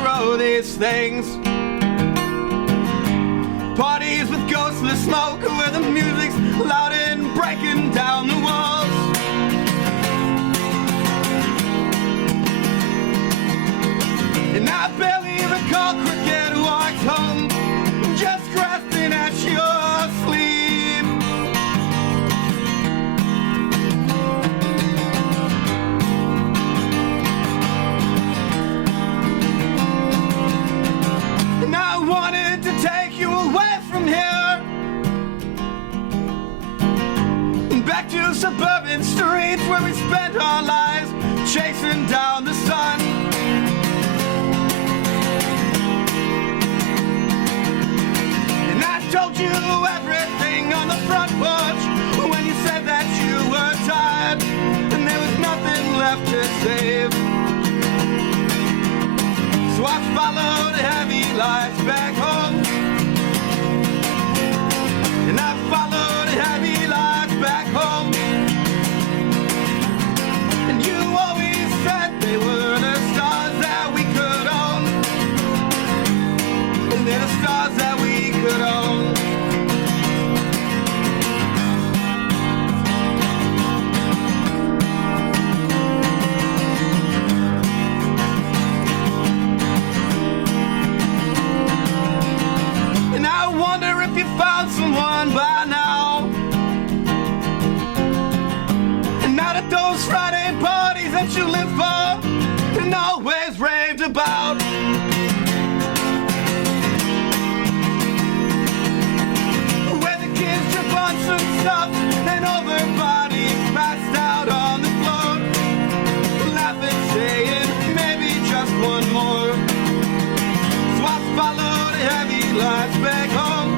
grow these things. Parties with ghostly smoke where the music's loud and breaking down the walls. And I barely recall cricket walks home, just grasping at your sleeve. And I wanted to take you away from here, back to suburban streets where we spent our lives chasing down the sun. And I told you everything on the front porch when you said that you were tired and there was nothing left to save. So I followed heavy lights back home, and I followed heavy lights back home. And you always said they were the stars that we could own, and they're the stars that we could own. And I wonder if you found someone by now. And now that those Friday parties that you live for and always raved about, where the kids trip on some stuff and all their bodies passed out on the floor, laughing, saying maybe just one more. So I followed heavy lights back home,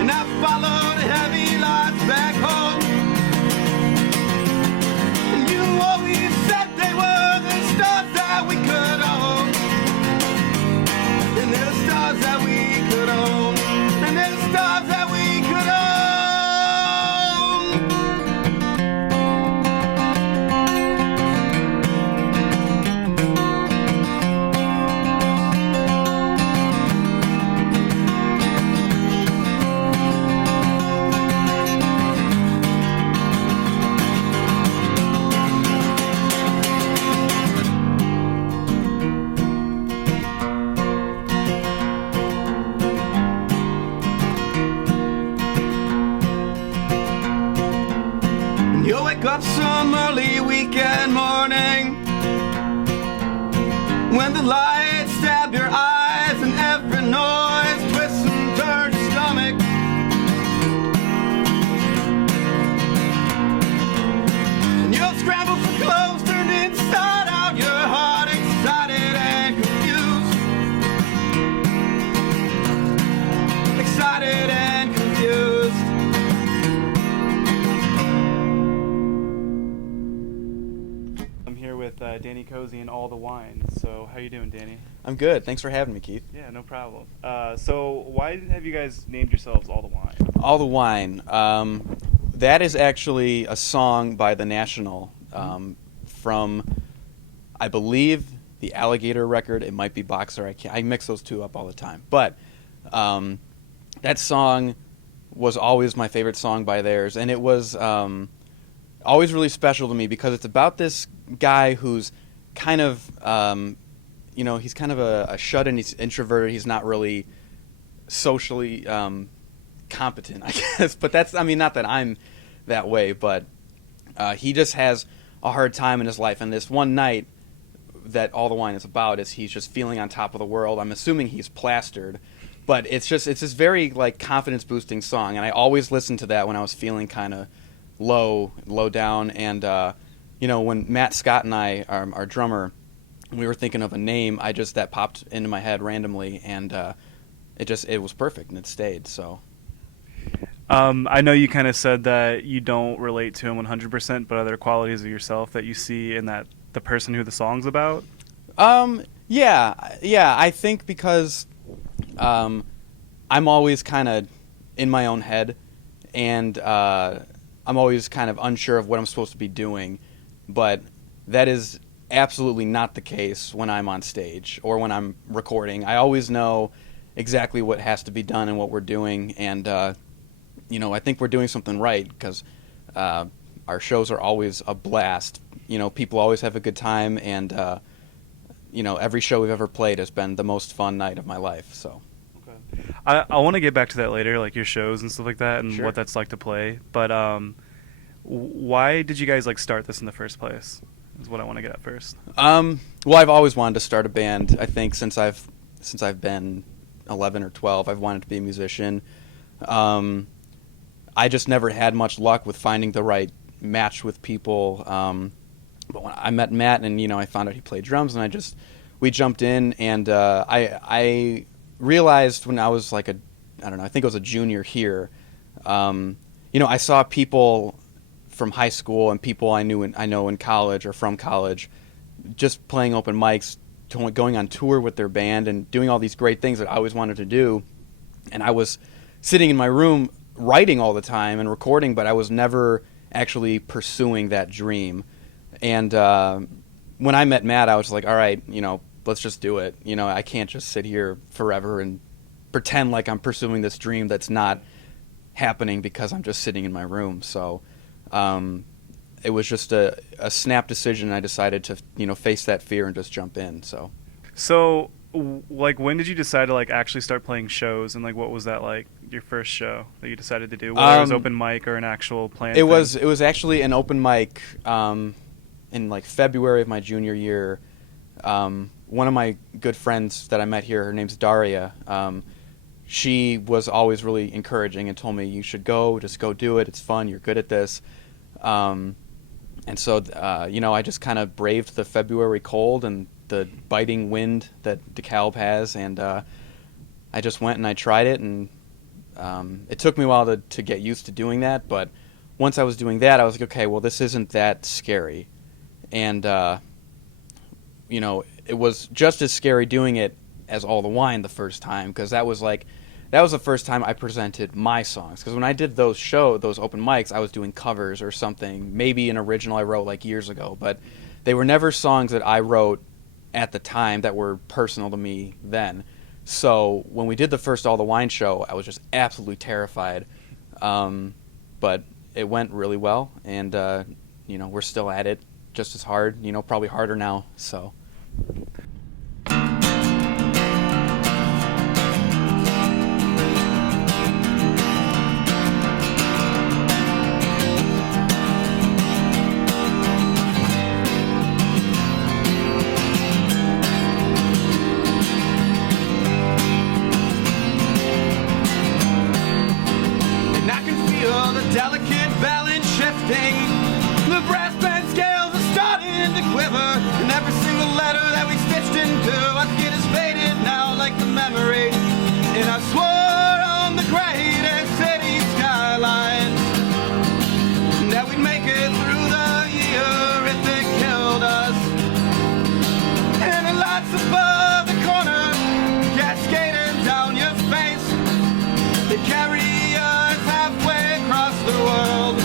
and I followed heavy lights back home. And you always said they were the stars that we could own, and they're the stars that we could own, and they're the stars that we could own. You'll wake up some early weekend morning when the lights stab your eyes and every noise twists and turns your stomach. And you'll scramble for clothes turned inside out, your heart excited and confused. Excited and confused. I'm here with Danny Cozzi and All the Wine. So how you doing, Danny? I'm good. Thanks for having me, Keith. Yeah, no problem. So why have you guys named yourselves All the Wine? All the Wine. That is actually a song by The National from, I believe, the Alligator record. It might be Boxer. I mix those two up all the time. But that song was always my favorite song by theirs, and it was always really special to me because it's about this guy who's kind of, he's kind of a shut-in. He's introverted. He's not really socially competent, I guess. But that's, not that I'm that way, but he just has a hard time in his life. And this one night that All the Wine is about is he's just feeling on top of the world. I'm assuming he's plastered, but it's this very like confidence-boosting song. And I always listened to that when I was feeling kind of low down. And when Matt Scott and I, our drummer, we were thinking of a name, that popped into my head randomly, and it was perfect, and it stayed. So I know you kind of said that you don't relate to him 100%, but are there qualities of yourself that you see in that the person who the song's about? Yeah. I think because I'm always kind of in my own head, and I'm always kind of unsure of what I'm supposed to be doing, but that is absolutely not the case when I'm on stage or when I'm recording. I always know exactly what has to be done and what we're doing, and I think we're doing something right because our shows are always a blast. People always have a good time, and every show we've ever played has been the most fun night of my life. So. I want to get back to that later, like your shows and stuff like that, and Sure. what that's like to play. But why did you guys start this in the first place? Is what I want to get at first. Well, I've always wanted to start a band. I think since I've been 11 or 12, I've wanted to be a musician. I just never had much luck with finding the right match with people. But when I met Matt, and I found out he played drums, and we jumped in, and I realized when I was I think it was a junior here. I saw people from high school and people I know in college or from college, just playing open mics, going on tour with their band, and doing all these great things that I always wanted to do. And I was sitting in my room writing all the time and recording, but I was never actually pursuing that dream. And when I met Matt, I was like, all right, let's just do it. I can't just sit here forever and pretend like I'm pursuing this dream that's not happening because I'm just sitting in my room. So it was just a snap decision. I decided to face that fear and just jump in. So when did you decide to actually start playing shows, and what was that like, your first show that you decided to do, whether it was open mic or an actual planned it thing? was actually an open mic in February of my junior year. One of my good friends that I met here, her name's Daria, she was always really encouraging and told me, you should just go do it, it's fun, you're good at this. And so I just kind of braved the February cold and the biting wind that DeKalb has, and I just went and I tried it, and it took me a while to get used to doing that, but once I was doing that, I was like, okay, well, this isn't that scary. And it was just as scary doing it as All the Wine the first time, because that was the first time I presented my songs. Because when I did those open mics, I was doing covers or something, maybe an original I wrote years ago, but they were never songs that I wrote at the time that were personal to me then. So when we did the first All the Wine show, I was just absolutely terrified. But it went really well, and we're still at it just as hard, probably harder now. So. And I can feel the delicate balance shifting. The brass band scales are starting to quiver, and every single letter that we stitched into our skin is faded now like the memory. And I swore on the greatest city skyline that we'd make it through the year if it killed us. And the lights above the corner cascading down your face, they carry us halfway across the world.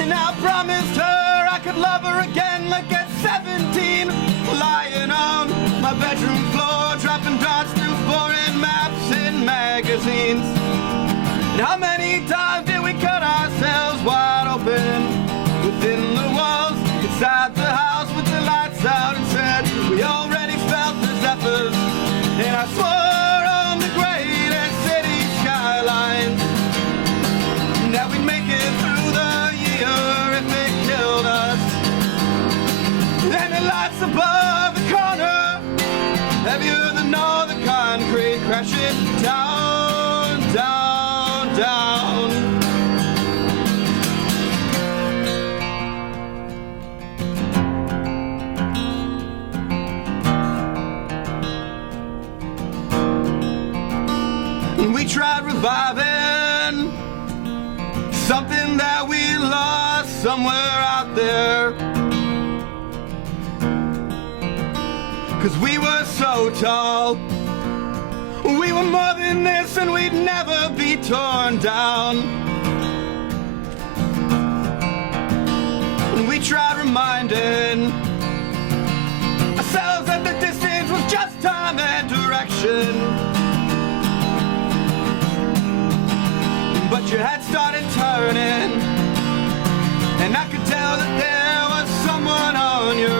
And I promised her I could love her again like at 17, lying on my bedroom floor, dropping dots through foreign maps and magazines. And how many times did we cut ourselves wide open within the walls inside the house with the lights out, and said we already felt the zephyrs. And I swore on the greatest city skylines that we'd make it through the year if it killed us. And the lights above the corner, heavier than all the concrete, crashing down, down, down. And we tried reviving something that we lost somewhere out there. 'cause we were so tall. We were more than this and we'd never be torn down. We tried reminding ourselves that the distance was just time and direction. But your head started turning, and I could tell that there was someone on your